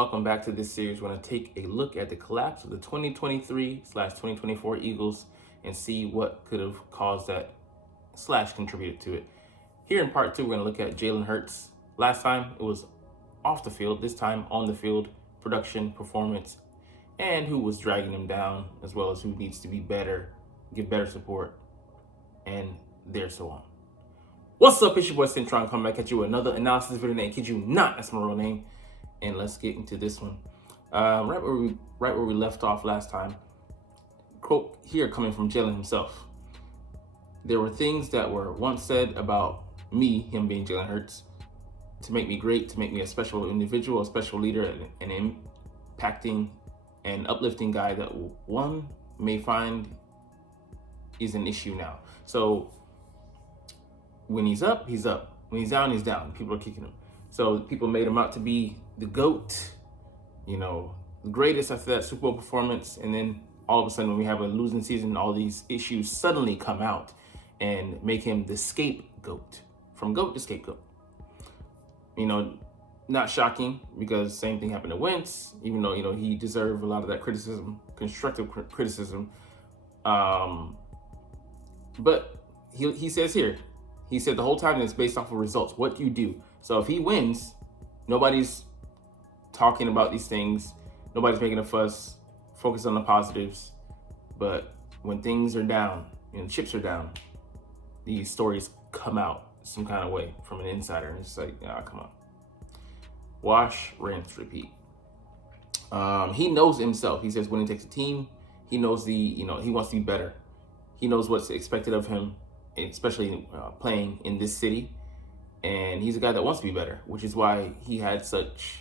Welcome back to this series. We're going to take a look at the collapse of the 2023/2024 Eagles and see what could have caused that / contributed to it. Here in part two, we're going to look at Jalen Hurts. Last time it was off the field, this time on the field, production, performance, and who was dragging him down, as well as who needs to be better, give better support, and so on. What's up, it's your boy Cintron coming back at you with another analysis video, and kid you not, that's my real name. And let's get into this one. Right where we left off last time. Quote here coming from Jalen himself. There were things that were once said about me, him being Jalen Hurts, to make me great, to make me a special individual, a special leader, an impacting and uplifting guy that one may find is an issue now. So when he's up, he's up. When he's down, he's down. People are kicking him. So people made him out to be the GOAT, the greatest after that Super Bowl performance. And then all of a sudden, when we have a losing season, all these issues suddenly come out and make him the scapegoat. From GOAT to scapegoat. Not shocking, because same thing happened to Wentz, even though, he deserved a lot of that criticism, constructive criticism. But he says here, he said the whole time that it's based off of results, what you do. So if he wins, nobody's talking about these things. Nobody's making a fuss. Focus on the positives. But when things are down, chips are down, these stories come out some kind of way from an insider. And it's like, come on. Wash, rinse, repeat. He knows himself. He says winning takes a team. He knows he wants to be better. He knows what's expected of him, especially playing in this city. And he's a guy that wants to be better, which is why he had such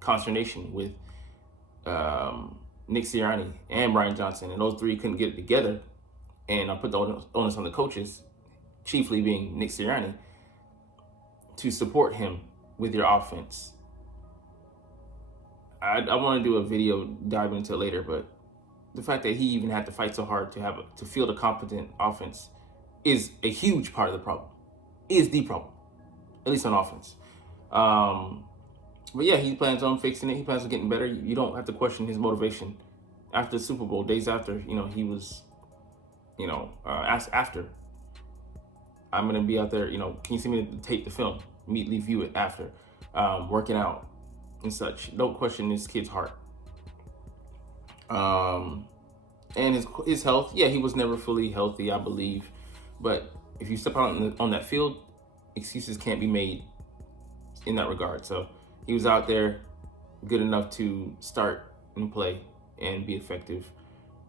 consternation with Nick Sirianni and Brian Johnson. And those three couldn't get it together. And I put the onus on the coaches, chiefly being Nick Sirianni, to support him with your offense. I want to do a video diving into it later, but the fact that he even had to fight so hard to field a competent offense is a huge part of the problem. Is the problem. At least on offense. But yeah, he plans on fixing it. He plans on getting better. You don't have to question his motivation. After the Super Bowl, days after, he was, asked after, I'm going to be out there, can you see me tape the film? Immediately view it after, working out and such. Don't question this kid's heart. And his health, yeah, he was never fully healthy, I believe. But if you step out on that field, excuses can't be made in that regard. So he was out there good enough to start and play and be effective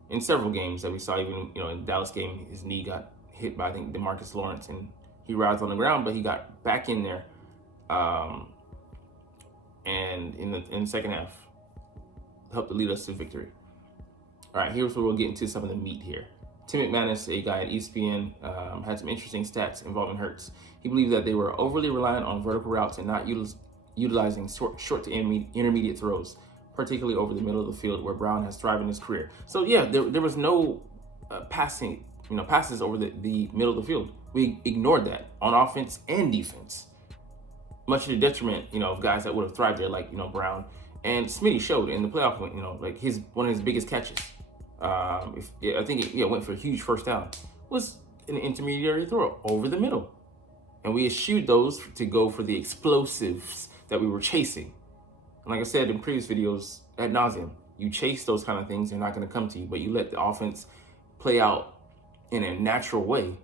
in several games that we saw. Even in the Dallas game, his knee got hit by, I think, DeMarcus Lawrence, and he writhed on the ground, but he got back in there. And in the second half, helped to lead us to victory. All right, here's where we'll get into some of the meat here. Tim McManus, a guy at ESPN, had some interesting stats involving Hurts. He believed that they were overly reliant on vertical routes and not utilizing short to intermediate throws, particularly over the middle of the field, where Brown has thrived in his career. So yeah, there was no passes over the middle of the field. We ignored that on offense and defense, much to the detriment, of guys that would have thrived there, like Brown. And Smitty showed in the playoff, like one of his biggest catches. I think it went for a huge first down, was an intermediary throw over the middle. And we eschewed those to go for the explosives that we were chasing. And like I said in previous videos ad nauseum, you chase those kind of things, they're not going to come to you, but you let the offense play out in a natural way.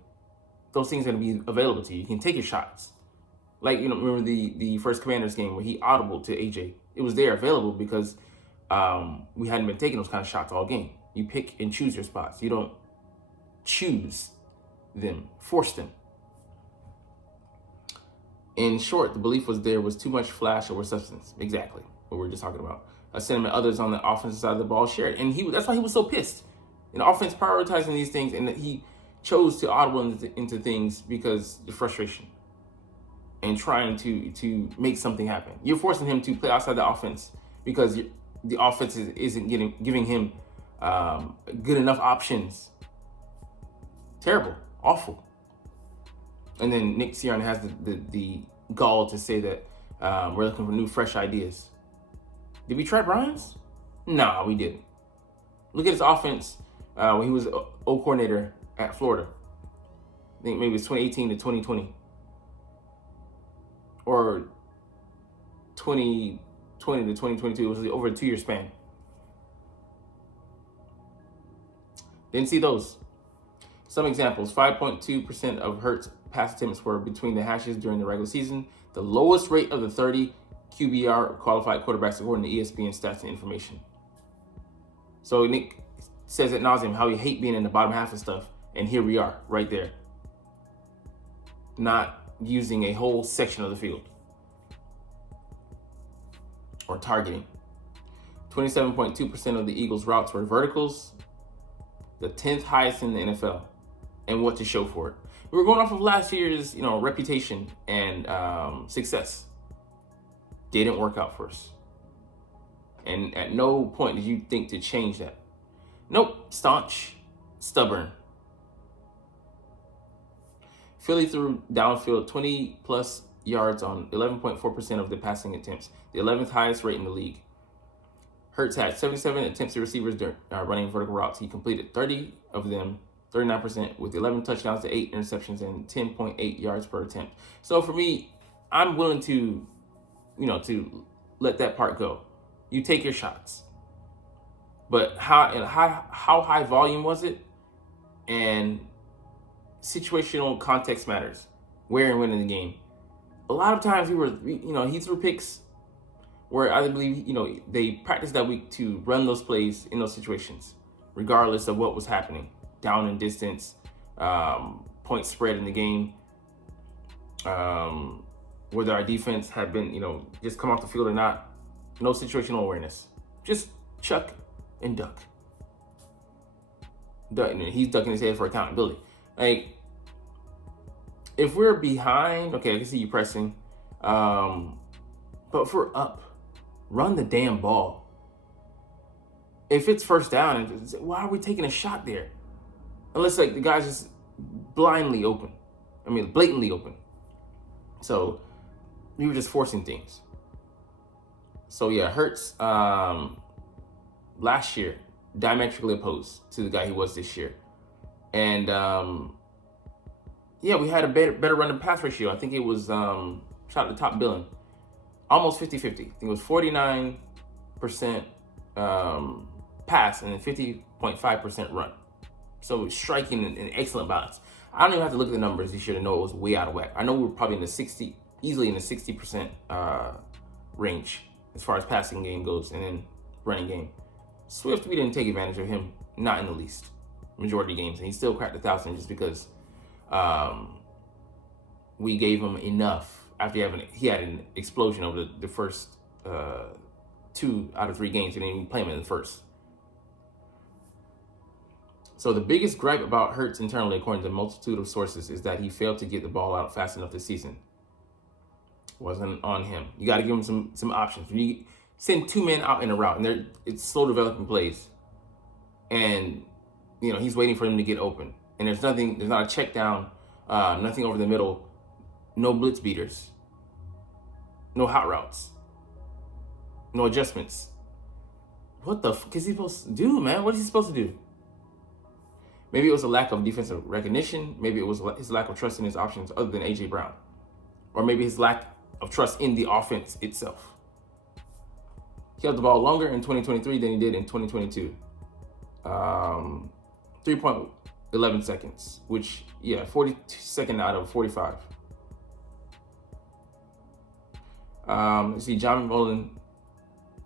Those things are going to be available to you. You can take your shots. Like, remember the first Commanders game where he audibled to AJ? It was there available because we hadn't been taking those kind of shots all game. You pick and choose your spots. You don't choose them, force them. In short, the belief was there was too much flash over substance. Exactly what we were just talking about. A sentiment others on the offensive side of the ball shared. And that's why he was so pissed. Offense prioritizing these things, and that he chose to audible into things because the frustration and trying to make something happen. You're forcing him to play outside the offense because the offense isn't giving him good enough options. Terrible, awful. And then Nick Sirianni has the gall to say that we're looking for new, fresh ideas. Did we try Bryans? Nah, we didn't. Look at his offense when he was O coordinator at Florida. I think maybe it was 2018 to 2020. Or 2020 to 2022. It was over a 2-year span. Didn't see those. Some examples. 5.2% of Hurts pass attempts were between the hashes during the regular season. The lowest rate of the 30 QBR qualified quarterbacks according to ESPN stats and information. So Nick says ad nauseum how he hate being in the bottom half of stuff. And here we are, right there. Not using a whole section of the field. Or targeting. 27.2% of the Eagles' routes were verticals. The 10th highest in the NFL. And what to show for it. We were going off of last year's, reputation and success. Didn't work out for us. And at no point did you think to change that. Nope, staunch, stubborn. Philly threw downfield 20 plus yards on 11.4% of the passing attempts, the 11th highest rate in the league. Hurts had 77 attempts to receivers running vertical routes. He completed 30 of them, 39%, with 11 touchdowns to 8 interceptions and 10.8 yards per attempt. So for me, I'm willing to, to let that part go. You take your shots. But how high volume was it? And situational context matters. Where and when in the game. A lot of times he threw picks where I believe, they practiced that week to run those plays in those situations, regardless of what was happening. Down and distance, point spread in the game, whether our defense had been, just come off the field or not. No situational awareness. Just chuck and duck. He's ducking his head for accountability. Like, if we're behind, okay, I can see you pressing. But if we're up, run the damn ball. If it's first down, why are we taking a shot there? Unless the guy's just blatantly open. So we were just forcing things. So yeah, Hurts last year diametrically opposed to the guy he was this year. And we had a better run and pass ratio. I think it was shot at the top billing. Almost 50-50. I think it was 49% pass and then 50.5% run. So striking an excellent balance. I don't even have to look at the numbers this year to know it was way out of whack. I know we were probably easily in the 60% range as far as passing game goes and then running game. Swift, we didn't take advantage of him, not in the least. Majority of games, and he still cracked 1,000 just because we gave him enough after he had an explosion over the first 2 out of 3 games. He didn't even play him in the first. So the biggest gripe about Hurts internally, according to a multitude of sources, is that he failed to get the ball out fast enough this season. Wasn't on him. You got to give him some options. When you send 2 men out in a route, and it's slow developing plays, and he's waiting for them to get open, and there's not a check down, nothing over the middle, no blitz beaters, no hot routes, no adjustments. What the fuck is he supposed to do, man? What is he supposed to do? Maybe it was a lack of defensive recognition. Maybe it was his lack of trust in his options other than A.J. Brown. Or maybe his lack of trust in the offense itself. He held the ball longer in 2023 than he did in 2022. 3.11 seconds, which, 42nd out of 45. See, John Mullen,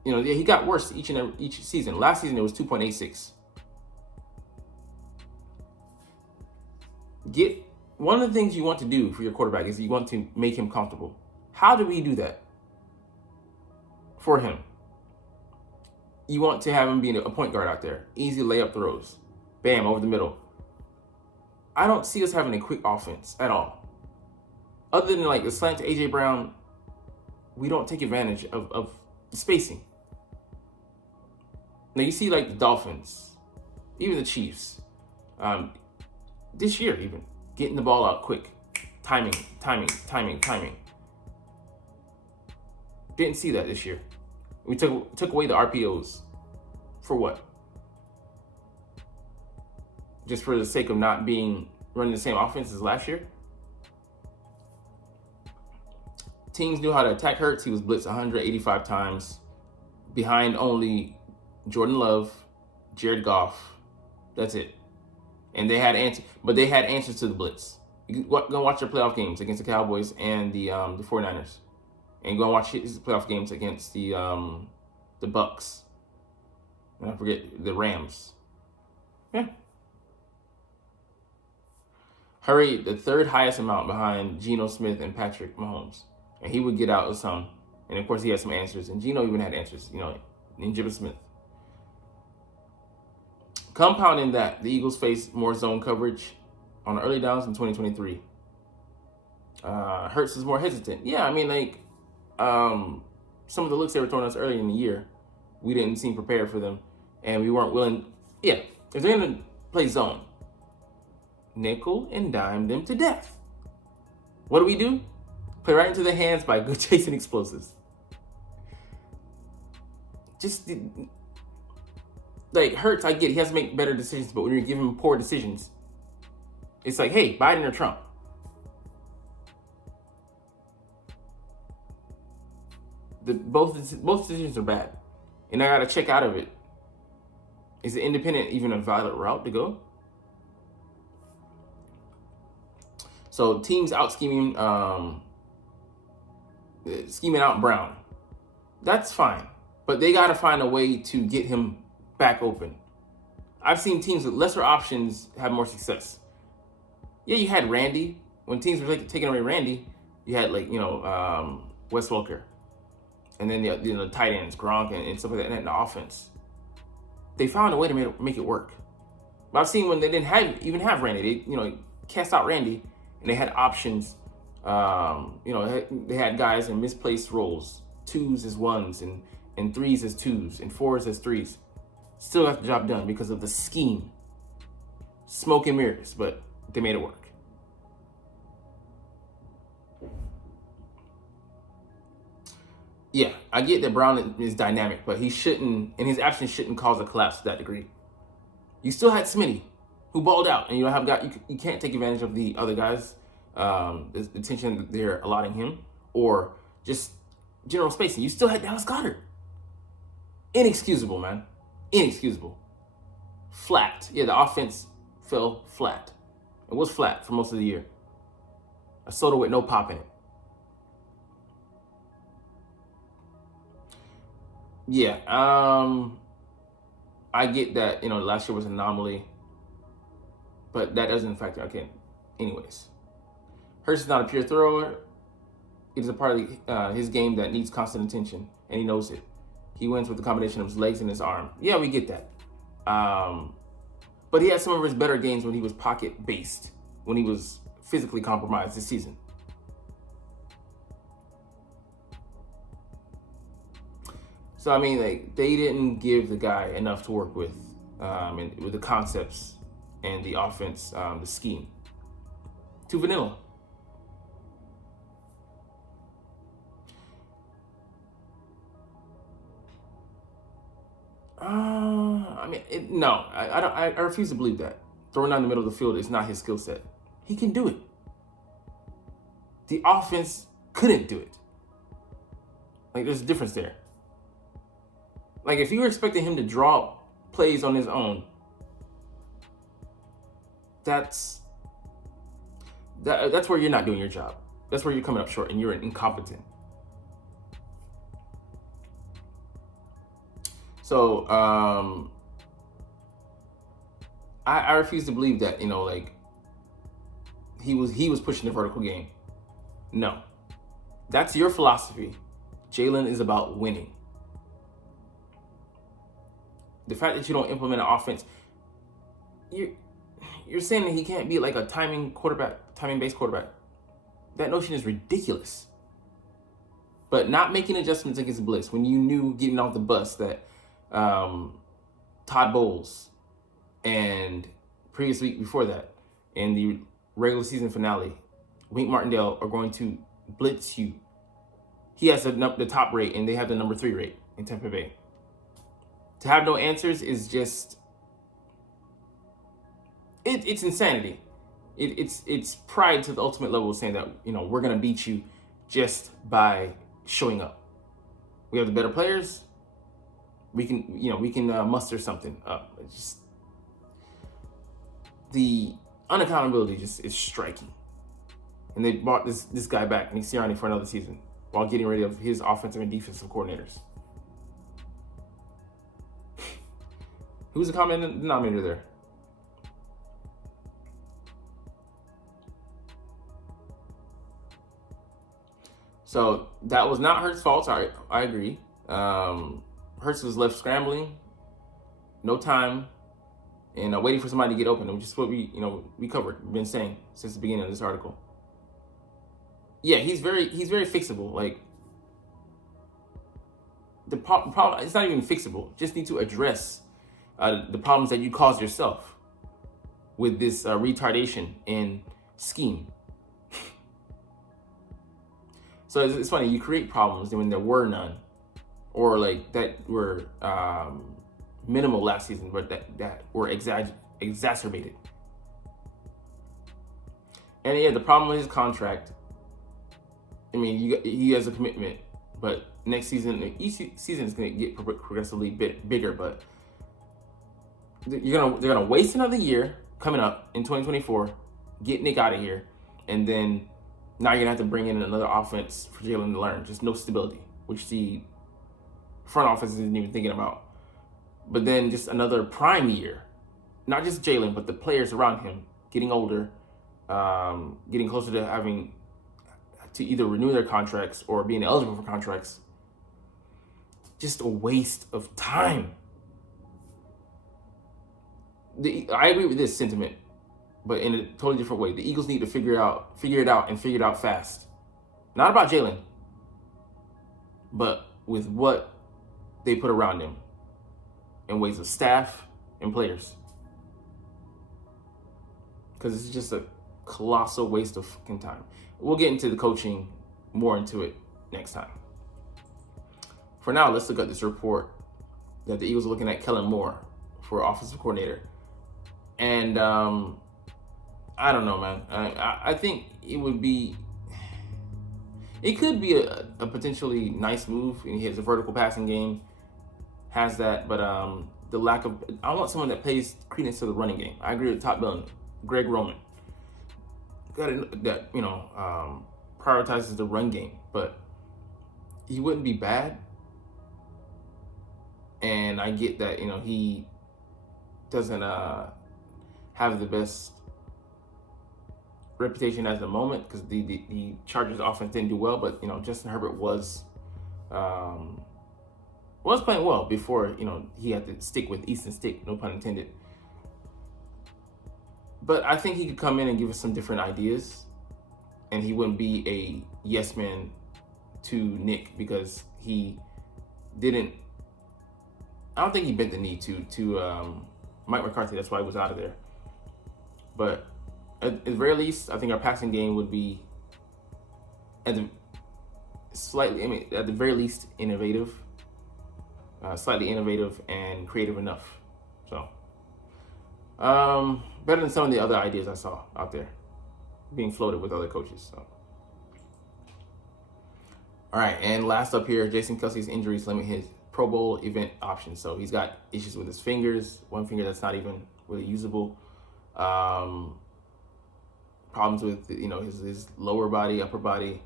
he got worse each season. Last season, it was 2.86. One of the things you want to do for your quarterback is you want to make him comfortable. How do we do that for him? You want to have him being a point guard out there. Easy layup throws. Bam, over the middle. I don't see us having a quick offense at all. Other than the slant to A.J. Brown, we don't take advantage of the spacing. Now you see the Dolphins, even the Chiefs, this year even, getting the ball out quick. Timing. Didn't see that this year. We took away the RPOs. For what? Just for the sake of not running the same offense as last year? Teams knew how to attack Hurts. He was blitzed 185 times, behind only Jordan Love, Jared Goff. That's it. And they had answers, but they had answers to the blitz. You go watch their playoff games against the Cowboys and the 49ers, and go watch his playoff games against the Bucks. And I forget the Rams. Yeah. Hurry, the third highest amount behind Geno Smith and Patrick Mahomes. And he would get out of some. And of course, he had some answers. And Geno even had answers, in Jimmy Smith. Compounding that, the Eagles faced more zone coverage on the early downs in 2023. Hurts was more hesitant. Yeah, I mean, some of the looks they were throwing us early in the year, we didn't seem prepared for them. And we weren't willing. Yeah, if they're going to play zone, nickel and dime them to death. What do? Play right into their hands by good chasing explosives. Just like Hurts, I get he has to make better decisions, but when you're giving him poor decisions, it's like, hey, Biden or Trump. Both decisions are bad, and I got to check out of it. Is it independent even a valid route to go? So teams out scheming out Brown. That's fine. But they got to find a way to get him back open. I've seen teams with lesser options have more success. Yeah, you had Randy. When teams were taking away Randy, you had Wes Welker. And then the tight ends, Gronk and stuff like that in the offense. They found a way to make it work. But I've seen when they didn't even have Randy, they cast out Randy and they had options. They had guys in misplaced roles, 2s as 1s and 3s as 2s and 4s as 3s. Still got the job done because of the scheme. Smoke and mirrors, but they made it work. Yeah, I get that Brown is dynamic, but he shouldn't, in his absence, shouldn't cause a collapse to that degree. You still had Smitty, who balled out, and you don't have you can't take advantage of the other guys, the attention that they're allotting him, or just general spacing. You still had Dallas Goedert. Inexcusable, man. Inexcusable. Flat. Yeah, the offense fell flat. It was flat for most of the year. A soda with no pop in it. Yeah, I get that, last year was an anomaly, but that doesn't factor. Okay, anyways. Hurts is not a pure thrower. It is a part of his game that needs constant attention, and he knows it. He wins with the combination of his legs and his arm. Yeah, we get that. But he had some of his better games when he was pocket-based, when he was physically compromised this season. So, I mean, they didn't give the guy enough to work with, and with the concepts and the offense, the scheme. Too vanilla. No, I refuse to believe that. Throwing down the middle of the field is not his skill set. He can do it. The offense couldn't do it. There's a difference there. If you were expecting him to draw plays on his own, that's where you're not doing your job. That's where you're coming up short and you're incompetent. So I refuse to believe that he was pushing the vertical game. No, that's your philosophy. Jalen is about winning. The fact that you don't implement an offense, you're saying that he can't be like a timing-based quarterback. That notion is ridiculous. But not making adjustments against blitz when you knew getting off the bus that Todd Bowles and previous week before that in the regular season finale, Wink Martindale are going to blitz you. He has the top rate and they have the number 3 rate. in Tampa Bay. To have no answers is just it's insanity. It's pride to the ultimate level of saying that, you know, we're gonna beat you just by showing up. We have the better players. We can muster something up. It's just the unaccountability just is striking. And they brought this guy back, Nick Sirianni, for another season while getting rid of his offensive and defensive coordinators. Who's the common denominator there? So that was not Hurts' fault. I agree. Hurts was left scrambling, no time, and waiting for somebody to get open, which is what we covered. We've been saying since the beginning of this article. Yeah, he's very fixable. Like the problem, it's not even fixable. Just need to address the problems that you caused yourself with this retardation in scheme. So it's funny, you create problems when there were none, or like that were minimal last season, but that were exacerbated. And yeah, the problem with his contract, I mean, he has a commitment, but next season, each season is going to get progressively bigger, but they're gonna waste another year coming up in 2024, get Nick out of here, and then now you're gonna have to bring in another offense for Jalen to learn. Just no stability, which the front office isn't even thinking about. But then just another prime year, not just Jalen, but the players around him getting older, getting closer to having to either renew their contracts or being eligible for contracts. Just a waste of time. I agree with this sentiment, but in a totally different way. The Eagles need to figure it out fast. Not about Jalen, but with what they put around him in ways of staff and players. Because it's just a colossal waste of fucking time. We'll get into the coaching, more into it next time. For now, let's look at this report that the Eagles are looking at Kellen Moore for offensive coordinator. And I don't know, man. I think it could be a potentially nice move. He has a vertical passing game, has that, but the lack of, I want someone that pays credence to the running game. I agree with top billing, Greg Roman. That prioritizes the run game, but he wouldn't be bad. And I get that he doesn't have the best reputation at the moment because the Chargers offense didn't do well, but Justin Herbert was playing well before he had to stick with Easton Stick, no pun intended. But I think he could come in and give us some different ideas, and he wouldn't be a yes man to Nick because he didn't. I don't think he bent the knee to Mike McCarthy. That's why he was out of there. But at the very least, I think our passing game would be at the very least innovative, slightly innovative and creative enough. So better than some of the other ideas I saw out there being floated with other coaches. So. All right, and last up here, Jason Kelce's injuries limit his Pro Bowl event options. So he's got issues with his fingers, one finger that's not even really usable. Problems with his lower body, upper body.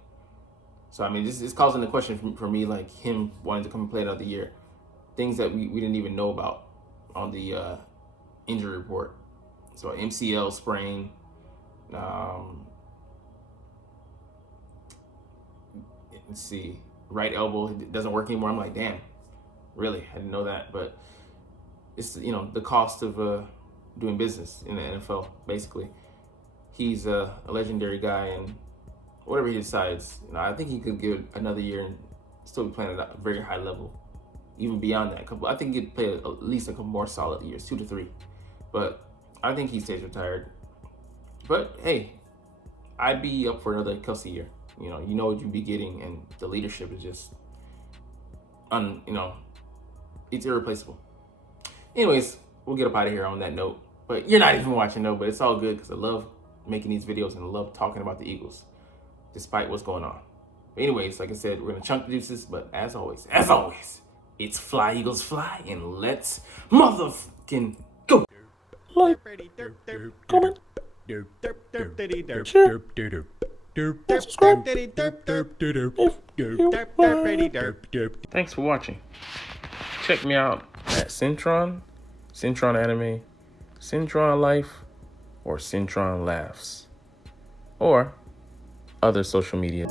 So I mean, this is causing the question for me, like him wanting to come and play another year. Things that we didn't even know about on the injury report. So MCL sprain. Let's see, right elbow doesn't work anymore. I'm like, damn, really? I didn't know that. But it's the cost of doing business in the NFL. Basically, he's a legendary guy, and whatever he decides, I think he could give another year and still be playing at a very high level. Even beyond that, I think he'd play at least a couple more solid years, 2 to 3. But I think he stays retired. But hey, I'd be up for another Kelce year. You know what you'd be getting, and the leadership is just it's irreplaceable. Anyways, we'll get up out of here on that note. But you're not even watching though, but it's all good because I love making these videos and I love talking about the Eagles, despite what's going on. But anyways, like I said, we're gonna chunk the deuces, but as always, it's fly Eagles fly, and let's motherfucking go. Like, comment, share, subscribe if you want. Thanks for watching. Check me out at Cintron, Cintron Anime, Cintron Life, or Cintron Laughs, or other social media.